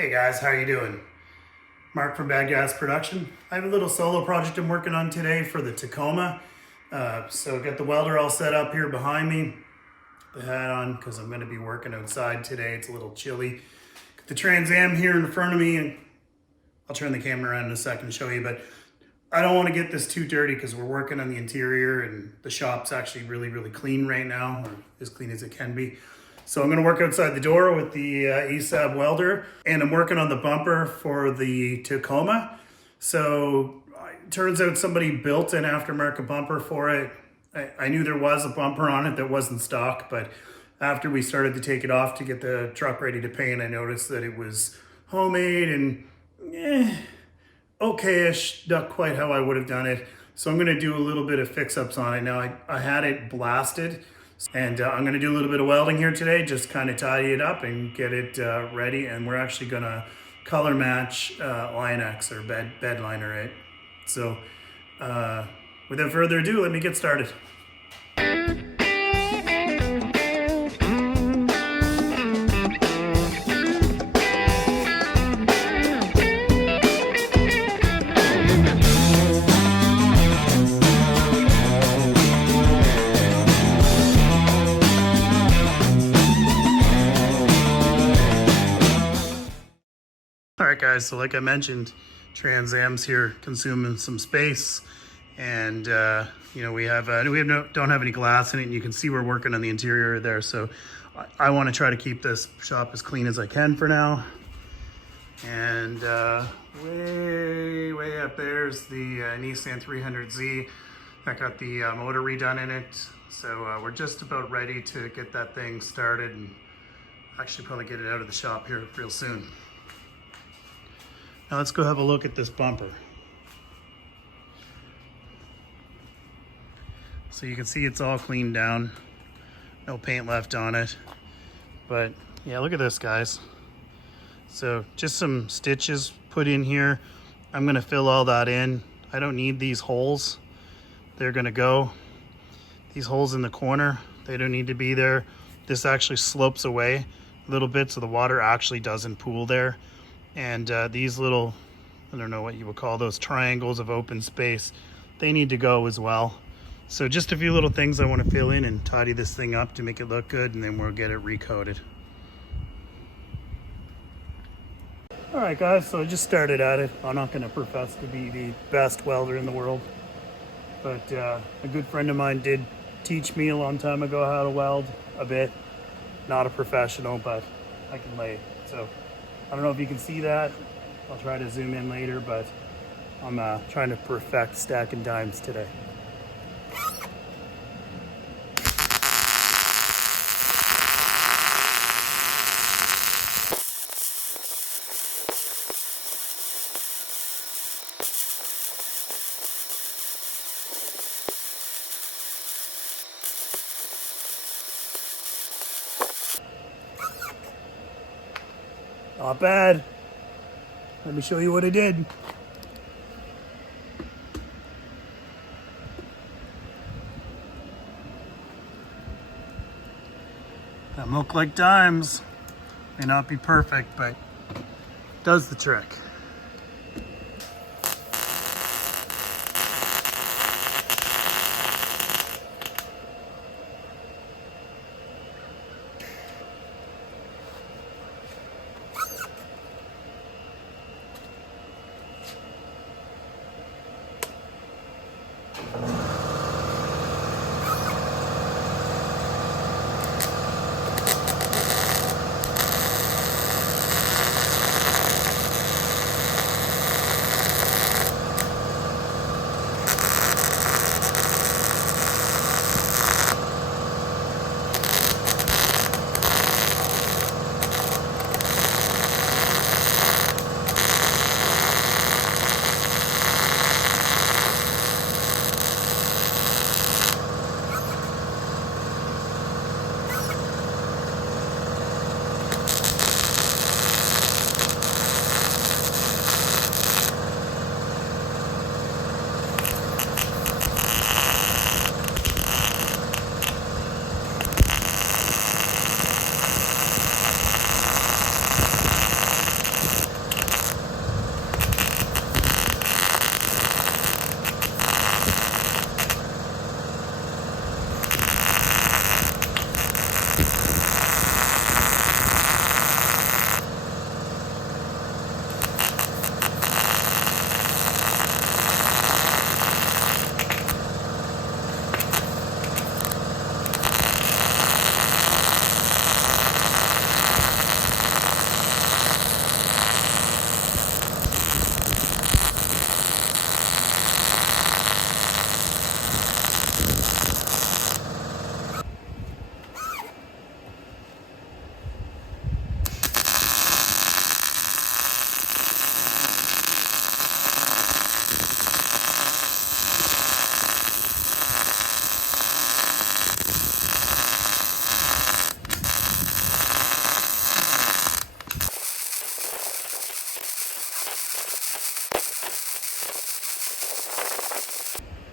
Hey guys, how you doing? Mark from BadGasProduction. I have a little solo project I'm working on today for the Tacoma. So got the welder all set up here behind me. The hat on because I'm going to be working outside today. It's a little chilly. Got the Trans Am here in front of me, and I'll turn the camera around in a second to show you, but I don't want to get this too dirty because we're working on the interior and the shop's actually really clean right now, or as clean as it can be. So I'm going to work outside the door with the ASAB welder, and I'm working on the bumper for the Tacoma. So it turns out somebody built an aftermarket bumper for it. I knew there was a bumper on it that wasn't stock, but after we started to take it off to get the truck ready to paint, I noticed that it was homemade and okay-ish, not quite how I would have done it. So I'm going to do a little bit of fix-ups on it. Now I had it blasted, and I'm going to do a little bit of welding here today, just kind of tidy it up and get it ready. And we're actually going to color match Line-X or Bedliner, right? So without further ado, let me get started. All right, guys, so like I mentioned, Trans Am's here consuming some space, and you know, we don't have any glass in it, and you can see we're working on the interior there. So I want to try to keep this shop as clean as I can for now. And way up there's the Nissan 300Z. I got the motor redone in it, so we're just about ready to get that thing started, and actually probably get it out of the shop here real soon. Now let's go have a look at this bumper. So you can see it's all cleaned down, no paint left on it. But yeah, look at this, guys. So just some stitches put in here. I'm gonna fill all that in. I don't need these holes. They're gonna go. These holes in the corner, they don't need to be there. This actually slopes away a little bit so the water actually doesn't pool there. And these little, I don't know what you would call those, triangles of open space, they need to go as well. So just a few little things I want to fill in and tidy this thing up to make it look good, and then we'll get it recoated. All right, guys, so I just started at it. I'm not going to profess to be the best welder in the world, but a good friend of mine did teach me a long time ago how to weld a bit. Not a professional, but I can lay it. So I don't know if you can see that. I'll try to zoom in later, but I'm trying to perfect stacking dimes today. Not bad. Let me show you what I did. Them look like dimes. May not be perfect, but does the trick.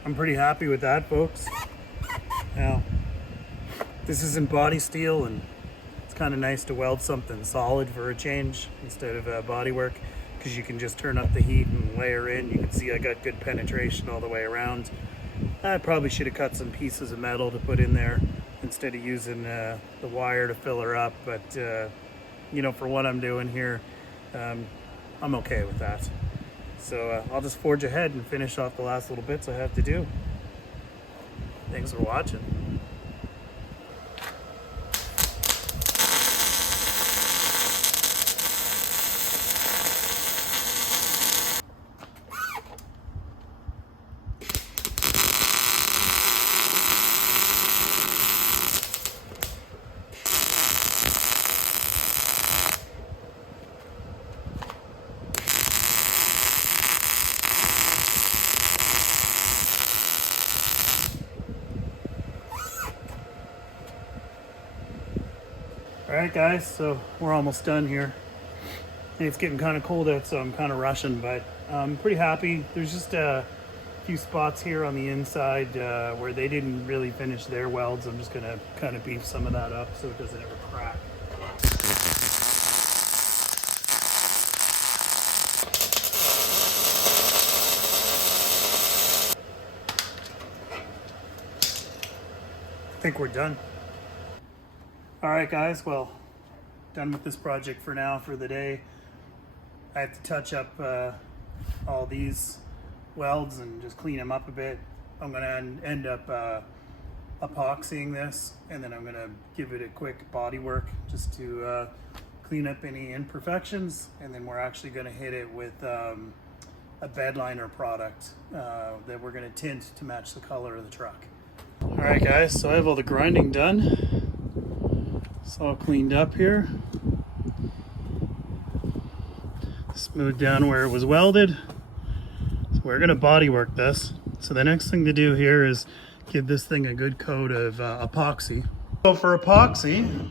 I'm pretty happy with that, folks. Now, this isn't body steel, and it's kind of nice to weld something solid for a change instead of body work, because you can just turn up the heat and layer in. You can see I got good penetration all the way around. I probably should have cut some pieces of metal to put in there instead of using the wire to fill her up, but you know, for what I'm doing here, I'm okay with that. So I'll just forge ahead and finish off the last little bits I have to do. Thanks for watching. Alright guys, so we're almost done here. And it's getting kind of cold out, so I'm kind of rushing, but I'm pretty happy. There's just a few spots here on the inside where they didn't really finish their welds. I'm just going to kind of beef some of that up so it doesn't ever crack. I think we're done. Alright guys, well, done with this project for now for the day. I have to touch up all these welds and just clean them up a bit. I'm going to end up epoxying this, and then I'm going to give it a quick body work just to clean up any imperfections, and then we're actually going to hit it with a Bedliner product that we're going to tint to match the color of the truck. Alright guys, so I have all the grinding done. It's all cleaned up here. Smoothed down where it was welded. So we're going to body work this. So the next thing to do here is give this thing a good coat of epoxy. So for epoxy,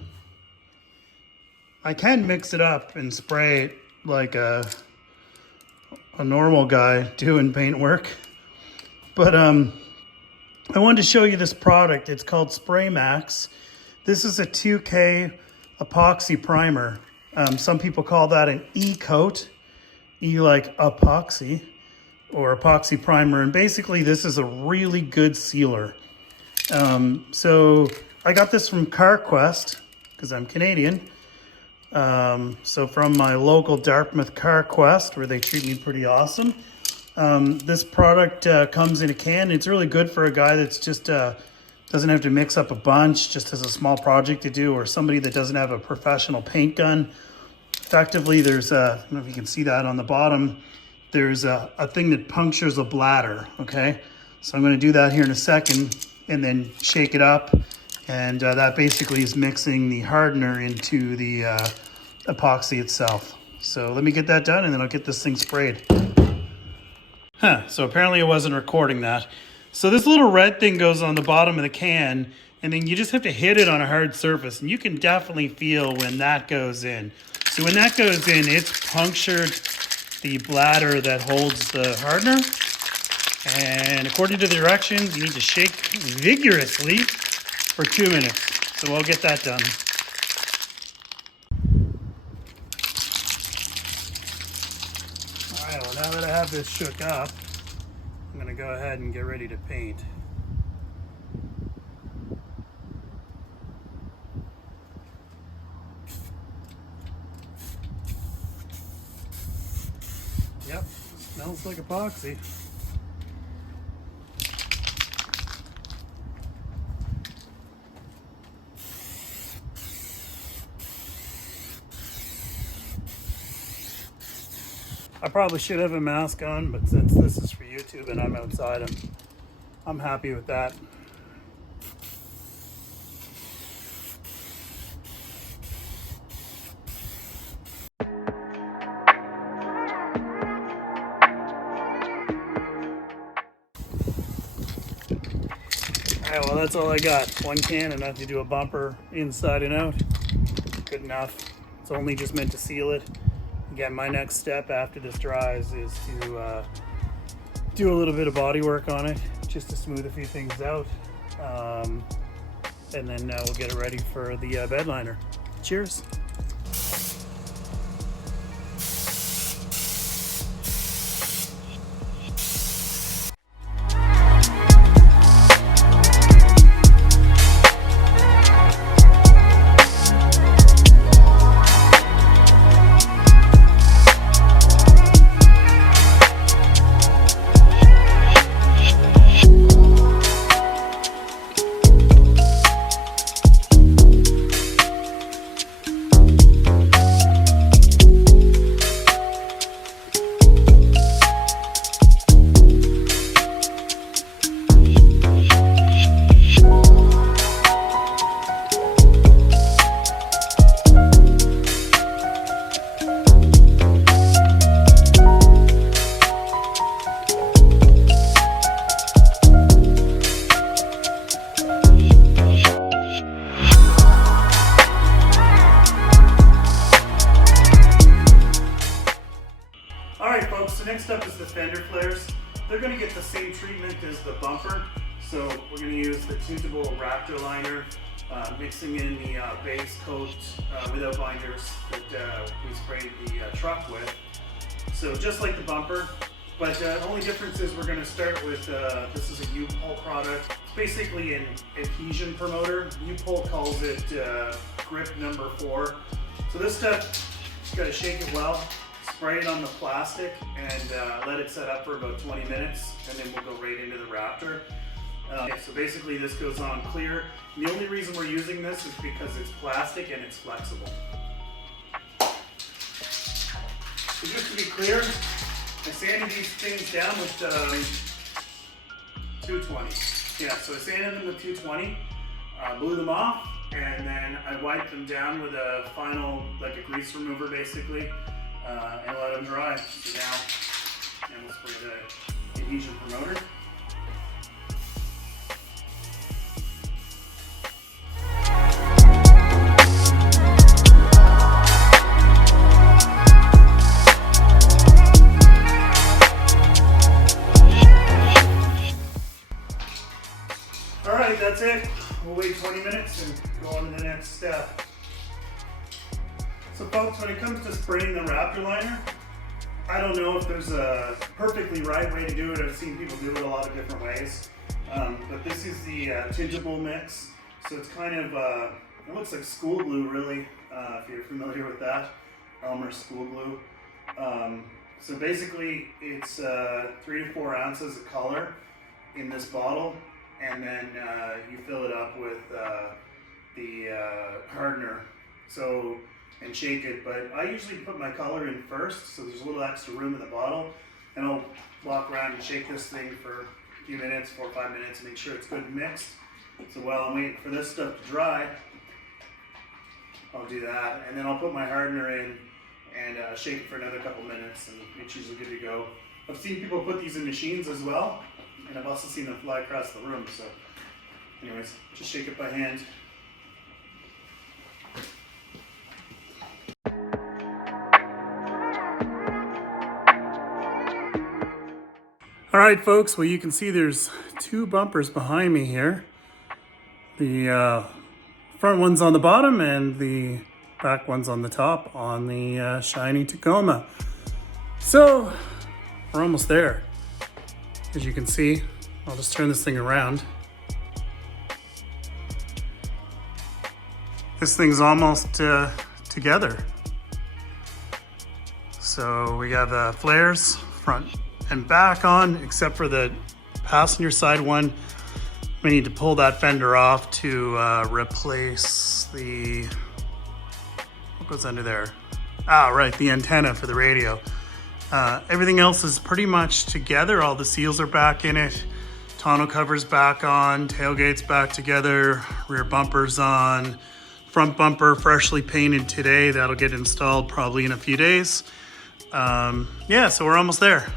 I can mix it up and spray it like a normal guy doing paint work. But I wanted to show you this product. It's called Spray Max. This is a 2K epoxy primer. Some people call that an E-coat, E like epoxy, or epoxy primer. And basically this is a really good sealer. So I got this from CarQuest because I'm Canadian. So from my local Dartmouth CarQuest, where they treat me pretty awesome. This product comes in a can. It's really good for a guy that's just doesn't have to mix up a bunch, just has a small project to do, or somebody that doesn't have a professional paint gun. Effectively, there's I don't know if you can see that on the bottom, there's a thing that punctures a bladder, okay? So I'm gonna do that here in a second and then shake it up. And that basically is mixing the hardener into the epoxy itself. So let me get that done and then I'll get this thing sprayed. So apparently I wasn't recording that. So this little red thing goes on the bottom of the can, and then you just have to hit it on a hard surface, and you can definitely feel when that goes in. So when that goes in, it's punctured the bladder that holds the hardener. And according to the directions, you need to shake vigorously for 2 minutes. So I'll get that done. All right, well, now that I have this shook up, I'm going to go ahead and get ready to paint. Yep, smells like epoxy. I probably should have a mask on, but since this is for YouTube and I'm outside, I'm happy with that. Alright, well that's all I got. One can, enough to do a bumper inside and out. Good enough. It's only just meant to seal it. Again, my next step after this dries is to do a little bit of body work on it, just to smooth a few things out. And then we'll get it ready for the bedliner. Cheers. Alright folks, so next up is the fender flares. They're going to get the same treatment as the bumper. So we're going to use the tunable Raptor liner, mixing in the base coat without binders that we sprayed the truck with. So just like the bumper, but the only difference is we're going to start with, this is a U-Pull product. It's basically an adhesion promoter. U-Pull calls it grip number 4. So this stuff, you got to shake it well. Spray it on the plastic and let it set up for about 20 minutes, and then we'll go right into the Raptor. So basically this goes on clear. And the only reason we're using this is because it's plastic and it's flexible. So just to be clear, I sanded these things down with 220. Yeah, so I sanded them with 220, blew them off, and then I wiped them down with a final, like a grease remover basically. And let them dry. So now, and we'll spray the adhesion promoter. Alright, that's it. We'll wait 20 minutes and go on to the next step. So folks, when it comes to spraying the Raptor liner, I don't know if there's a perfectly right way to do it. I've seen people do it a lot of different ways. But this is the tingible mix. So it's kind of, it looks like school glue really, if you're familiar with that. Elmer school glue. So basically it's 3 to 4 ounces of color in this bottle. And then you fill it up with the hardener. So, and shake it, but I usually put my color in first, so there's a little extra room in the bottle, and I'll walk around and shake this thing for a few minutes, 4 or 5 minutes, make sure it's good and mixed. So while I'm waiting for this stuff to dry, I'll do that, and then I'll put my hardener in and shake it for another couple minutes, and it's usually good to go. I've seen people put these in machines as well, and I've also seen them fly across the room, so anyways, just shake it by hand. Alright folks, well you can see there's 2 bumpers behind me here. The front one's on the bottom and the back one's on the top on the shiny Tacoma. So we're almost there. As you can see, I'll just turn this thing around. This thing's almost together. So we got the flares front and back on, except for the passenger side one. We need to pull that fender off to replace the, what goes under there? Ah, right, the antenna for the radio. Everything else is pretty much together. All the seals are back in it. Tonneau cover's back on, tailgate's back together, rear bumper's on, front bumper freshly painted today. That'll get installed probably in a few days. Yeah, so we're almost there.